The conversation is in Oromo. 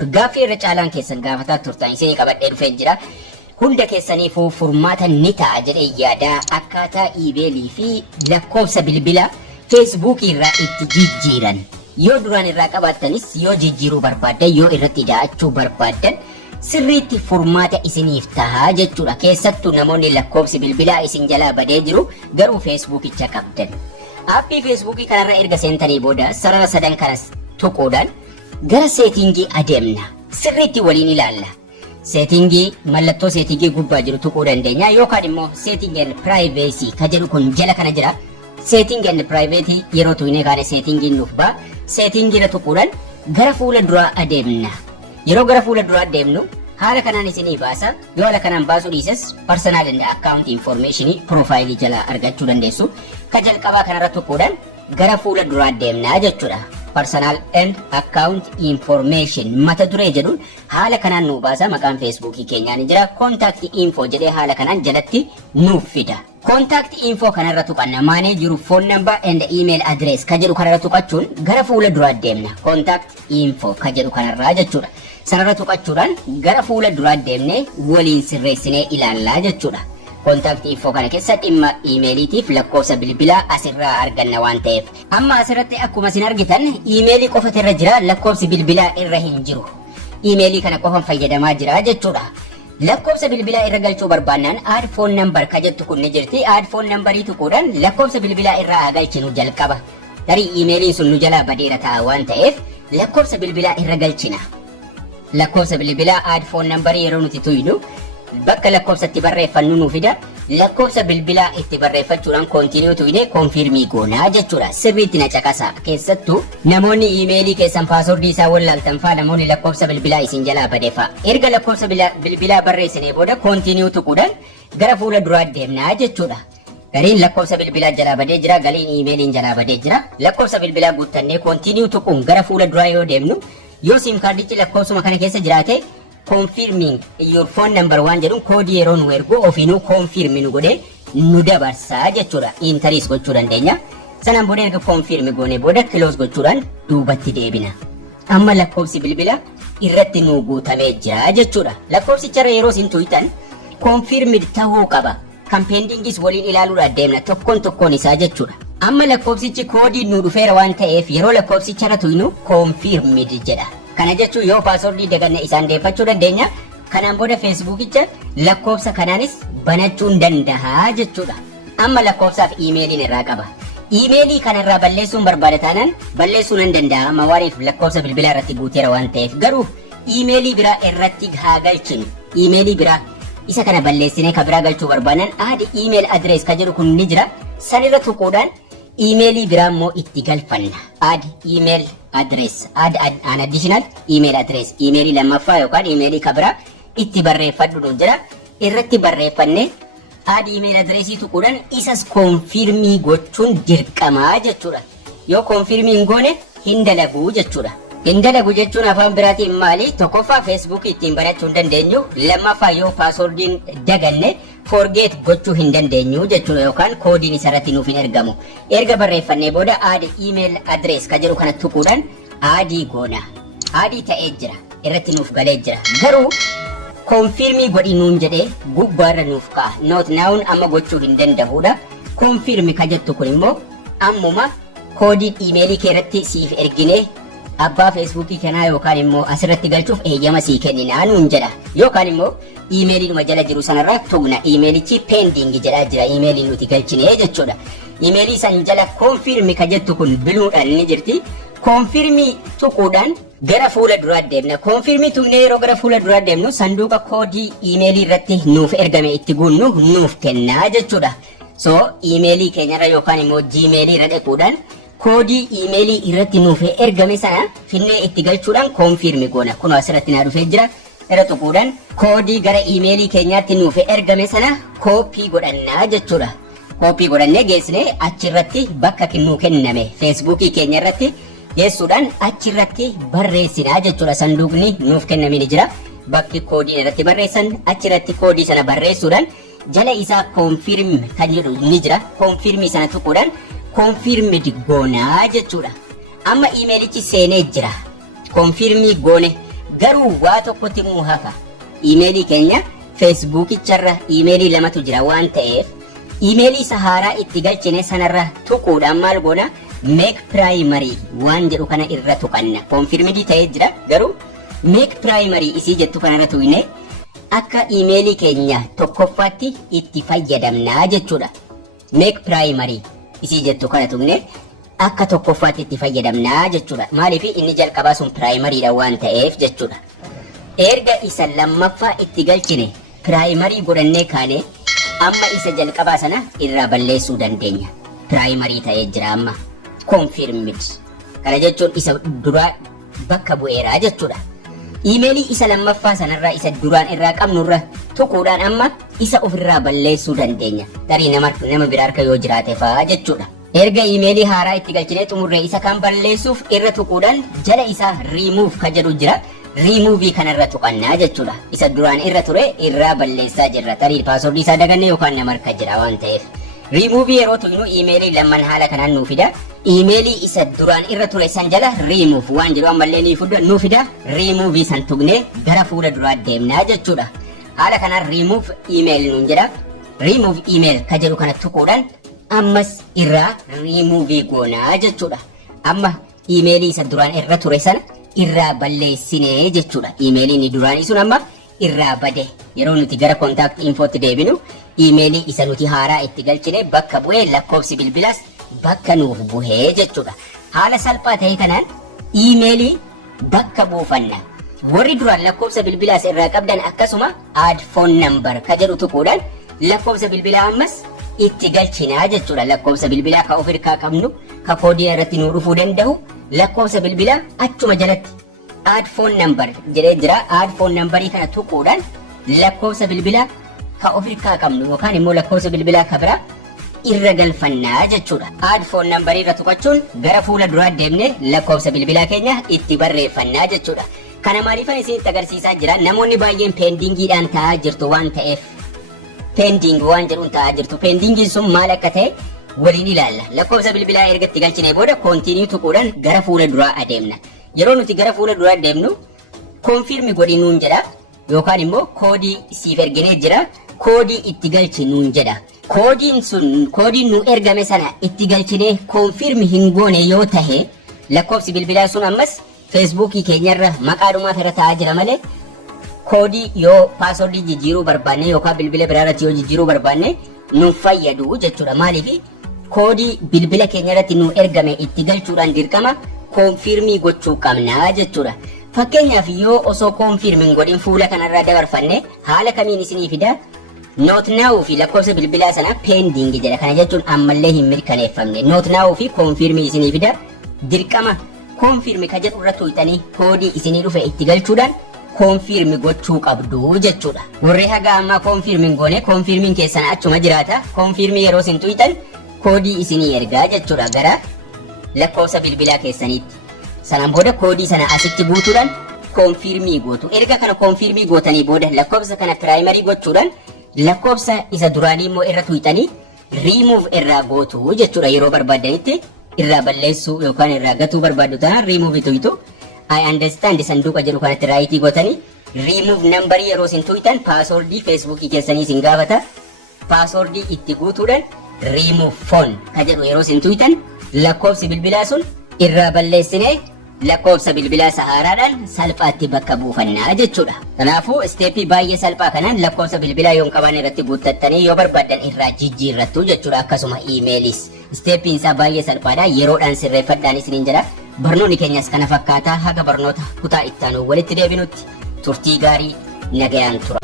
Gaaffii irra caalaan keessan gaafataa turtan isee qabadhee dhufee jira. Hunda keessaniifuu furmaata ni ta'a jedhee yaada akkaataa iimeelii fi lakkoofsa bilbila feesbuukii irraa itti jijjiiran. Yoo duraan irraa qabaattanis yoo jijjiiruu barbaaddan yoo irratti daa'achuu barbaaddan sirriitti furmaata isiniif ta'a jechuudha. Keessattuu namoonni lakkoofsi bilbilaa isin jalaa badee jiru garuu feesbuukicha qabdan. Aappii feesbuukii kanarra erga seentanii booda sarara sadan kanas tuquudhaan gara seetingii adeemna. Sirriitti waliin ilaalla. Seetingii mallattoo seetingii gubbaa jiru tuquu dandeenya yookaan immoo setting and privacy ka jedhu kun jala kana jira. Setting and privacy yeroo tuyne kaane seetingiin nuuf ba'a. Seetingii tuquudhaan gara fuula duraa adeemna. Yeroo gara fuula duraa adeemnu haala kanaan isinii baasa. Yoo haala kanaan baasuu dhiises personal and account information profiilii jala argachuu dandeessu. Ka jalqabaa kanarra tuquudhaan gara fuula duraa adeemna jechuudha. Personal and account information mata duree jedhuun haala kanaan nu baasa. Maqaan feesbuukii keenyaa ni jira. Contact info jedhee haala kanaan jalatti nuuf fida. Contact info kanarra tuqanna maanee jiru phone number and email address ka jedhu kanarra tuqachuun gara fuula duraa deemna. Contact info ka jedhu kanarraa jechuudha. Sanarra tuqachuudhaan gara fuula duraa deemnee waliin sirreessinee ilaallaa jechuudha. Contact info kana keessa dhimma iimeeliitiif lakkoofsa bilbilaa asirraa arganna waan ta'eef. Amma asirratti akkuma isin argitan iimeelii qofatu irra jira, lakkoofsi bilbilaa irra hin jiru. Iimeelii kana qofan fayyadamaa jira jechuudha. Lakkoofsa bilbilaa irra galchuu barbaannaan add phone number ka jettu kun ni jirti. Add phone numberii tuquudhaan lakkoofsa bilbilaa irraa galchinu jalqaba. Tarii iimeeliin sun nu jalaa badeera ta'a waan ta'eef lakkoofsa bilbilaa irra galchina. Lakkoofsa bilbilaa add phone numberii yeroo nuti tuynu bakka lakkoofsatti barreeffannu nu fida. Lakkoofsa bilbilaa itti barreeffachuudhaan continue tuyne confirmii goonaa jechuudha. Sirriitti na caqasa. Keessattuu namoonni iimeelii keessan paaswordii isaa wallaaltan faa namoonni lakkoofsa bilbilaa isin jalaa badeefa. Erga lakkoofsa bilbilaa barreessinee booda continue tuquudhaan gara fuula duraa deemnaa jechuudha. Galiin lakkoofsa bilbilaa jalaa badee jira, galiin iimeeliin jalaa badee jira. Lakkoofsa bilbilaa guuttannee continue tuquun gara fuula duraa yoo deemnu yoo sim kaardichi lakkoofsuma kana keessa jiraate confirming your phone number waan jedhuun koodii yeroo nu ergu ofiinuu confirm nu godhee nu dabarsaa jechuudha. Intaris gochuu dandeenya. Sanaan booda erga confirm goone booda close gochuudhaan duubatti deebina. Amma lakkoofsi bilbila irratti nu guutamee jira jechuudha. Lakkoofsicharra yeroo isin tuytan confirmed ta'uu qaba. Kan pendingis waliin ilaaluudhaan deemna tokkoon isaa jechuudha. Amma lakkoofsichi koodii nu dhufeera waan ta'eef yeroo lakkoofsicharra tuynu confirmed jedha. Kana jechuun yoo paaswordii daganne isaan deeffachuu dandeenya. Kanaan booda feesbuukicha lakkoofsa kanaanis banachuun danda'a jechuudha. Amma lakkoofsaaf iimeeliin irraa qaba. Iimeelii kanarraa balleessuun barbaada taanaan balleessuu nan danda'a. Mawaariif lakkoofsa bilbilaa irratti guuteera waan ta'eef garuu iimeelii biraa irratti haa galchinu. Iimeelii biraa isa kana balleessinee ka biraa galchuu barbaadan add email address ka jedhu kun ni jira. Sanirra tuquudhaan iimeelii biraa immoo itti galfanna. Add email address, add an additional email address. Iimeelii lammaffaa yookaan iimeelii ka biraa itti barreeffadhu nu jira. Irratti barreeffannee add email addressii tuquudhaan isas konfirmii gochuun dirqamaa jechuudha. Yoo konfirmii hin goone hin dalagu jechuudha. Hin dalagu jechuun afaan biraatiin maali? Tokkoffaa feesbuukii ittiin banachuu hin dandeenyu. Lammaffaa yoo paaswordiin daganne forget gochuu hin dandeenyu jechuudha yookaan koodiin isarratti nuuf hin ergamu. Erga barreeffannee booda add email address ka jedhu kana tuquudhaan addii goona. Addii ta'ee jira. Irratti nuuf galee jira. Garuu konfirmii godhi nuun jedhee gubbaarra nuuf ka'a. Not now amma gochuu hin danda'uudha. Konfirmii ka jettu kun immoo ammuma koodii iimeelii kee irratti siif erginee abbaa feesbuukii kanaa yookaan immoo asirratti galchuuf eeyyama sii kenninaa nuun jedha. Yookaan immoo iimeeliidhuma jala jiru sanarraa tuqna. Iimeelichi pending jedhaa jira. Iimeelii nuti galchinee jechuudha. Iimeelii san jala konfirmii ka jettu kun biluudhaan ni jirti. Konfirmii tuquudhaan gara fuula duraa deemna. Konfirmii tuqnee yeroo gara fuula duraa deemnu sanduuqa koodii iimeelii irratti nuuf ergame itti guunnu nuuf kennaa jechuudha. So iimeelii keenyarra yookaan immoo gmailii irra dhaquudhaan koodii iimeelii irratti nuuf ergame sana finnee itti galchuudhaan konfirmii goona. Kun asirratti naa dhufee jira. Irra tuquudhaan koodii gara iimeelii keenyaatti nuuf ergame sana kooppii godhannaa jechuudha. Kooppii godhannee geessinee achirratti bakka nuu kenname feesbuukii keenya irratti geessuudhaan achirratti barreessinaa jechuudha. Sanduuqni nuuf kenname ni jira. Bakki koodiin irratti barreessan achirratti koodii sana barreessuudhaan jala isaa konfirm kan jedhu ni jira. Konfirmii sana tuquudhaan konfirmid goonaa jechuudha. Amma iimeelichi seenee jira. Konfirmii goone Garuu waa tokkotti muu hafa. Iimeelii keenya Feesbuukicharra iimeelii lamatu jira waan ta'eef iimeelii isa haaraa itti galchine sanarra tuquudhaan maal goona make primary waan jedhu kana irra tuqanna. Konfirmidii ta'ee jira garuu make primary isii jettu kanarra tuqne akka iimeelii keenya tokkoffaatti itti fayyadamnaa jechuudha. Make primary isii jettu kana tuqne akka tokkoffaatti itti fayyadamnaa jechuudha. Maaliif inni jalqabaa sun primariidha waan ta'eef jechuudha. Erga isa lammaffaa itti galchine primary godhannee kaane amma isa jalqabaa sana irraa balleessuu dandeenya. Primary ta'ee jira amma confirmed. Kana jechuun isa duraa bakka bu'eeraa jechuudha. Iimeelii isa lammaffaa sanarraa isa duraan irraa qabnurra tuquudhaan amma isa ofirraa balleessuu dandeenya. Tarii nama biraa harka yoo jiraate fa'aa jechuudha. Erga iimeelii haaraa itti galchinee xumurree isa kan balleessuuf irra tuquudhaan jala isaa remove ka jedhu jira. Remove kanarra tuqannaa jechuudha. Isa duraan irra ture irraa balleessaa jirra. Tarii paaswordii isaa daganne yookaan nama harka jira waan ta'eef. Remove yeroo tuqnu iimeelii lamman haala kanaan nuu fida. Iimeelii isa duraan irra ture san jala remove waan jedhu ammallee nuu fida. Remove san tuqnee gara fuula duraa deemnaa jechuudha. Haala kanaan remove email nuun jedha. Remove email ka jedhu kana tuquudhaan ammas irraa remove goonaa jechuudha. Amma iimeelii isa duraan irra ture sana irraa balleessinee jechuudha. Iimeeliin duraanii sun amma irraa bade. Yeroo nuti gara contact infootti deebinu iimeelii isa nuti haaraa itti galchine bakka bu'ee lakkoofsi bilbilaas bakka nuuf bu'ee jechuudha. Haala salphaa ta'e kanaan iimeelii bakka buufanna. Warri duraan lakkoofsa bilbilaas irraa qabdan akkasuma add phone number ka jedhu tuquudhaan lakkoofsa bilbilaa ammas itti galchinaa jechuudha. Lakkoofsa bilbilaa ka of hirkaa qabnu ka koodii irratti nuu dhufuu danda'u lakkoofsa bilbilaa achuma jalatti add phone number jedhee jira. Add phone numberii kana tuquudhaan lakkoofsa bilbilaa ka of hirkaa qabnu yookaan immoo lakkoofsa bilbilaa ka biraa irra galfannaa jechuudha. Add phone numberii irra tuqachuun gara fuula duraa deemnee lakkoofsa bilbilaa keenya itti barreeffannaa jechuudha. Kana maaliifan isinitti agarsiisaa jira? Namoonni baay'een pendingiidhaan taa'aa jirtu waan ta'eef pending waan jedhuun taa'aa jirtu. Pendingiin sun maal akka ta'e waliin ilaalla. Lakkoofsa bilbilaa erga itti galchinee booda continue tuquudhaan gara fuula duraa adeemna. Yeroo nuti gara fuula duraa deemnu confirm godhi nuun jedha yookaan immoo koodii siif erginee jira koodii itti galchi nuun jedha. Koodiin nu ergame sana itti galchinee confirm hin goone yoo tahe lakkoofsi bilbilaa sun ammas feesbuukii keenyarra maqaadhumaaf irra taa'aa jira malee koodii yoo paaswordii jijjiiruu barbaanne yookaan bilbila biraarratti yoo jijjiiruu barbaanne nu fayyadu jechuudha. Maaliif koodii bilbila keenyarratti nu ergame itti galchuudhaan dirqama konfirmii gochuu qabnaa jechuudha. Fakkeenyaaf yoo osoo konfirmiin godhin fuula kanarraa dabarfanne haala kamiin isinii fida not now fi lakkoofsa bilbilaa sana pending jedha. Kana jechuun ammallee hin mirkaneeffamne. Not now fi konfirmii isinii fida dirqama konfirmi ka jedhu irratti tuqxanii koodii isinii dhufe itti galchuudhaan konfirmi gochuu qabdu jechuudha. Warri haga ammaa konfirmiin goone konfirmiin keessan achuma jiraata. Konfirmii yeroo isin tuqxan koodii isinii ergaa jechuudha gara lakkoofsa bilbilaa keessaniitti. Sanaan booda koodii sana asitti buutuudhaan konfirmii gootu. Erga kana konfirmii gootanii booda lakkoofsa kana primary gochuudhaan lakkoofsa isa duraanii immoo irra tuqxanii remove irraa gootu jechuudha. Yeroo barbaadanitti irraa balleessuu yookaan irraa gatuu barbaaddu taanaan remove tuqxu. I understand sanduuqa jedhu kanatti raayitii gootanii remove number yeroo isin tuqxan paaswordii feesbuukii keessanii isin gaafata. Paaswordii itti guutuudhaan remove phone ka jedhu yeroo isin tuqxan lakkoofsi bilbilaa sun irraa balleessinee lakkoofsa bilbilaa haaraadhaan salphaatti bakka buufannaa jechuudha. Kanaafuu isteeppii baay'ee salphaa kanaan lakkoofsa bilbilaa yoo qaban irratti guuttattanii yoo barbaadan irraa jijjiirrattu jechuudha. Akkasuma iimeelis isteeppiin isaa baay'ee salphaadha. Yeroodhaan sirreeffadhaan isiniin jedha. Barnoonni keenyas kana fakkaataa haga barnoota kutaa itti aanu walitti deebinutti turtii gaarii nagayaan tura.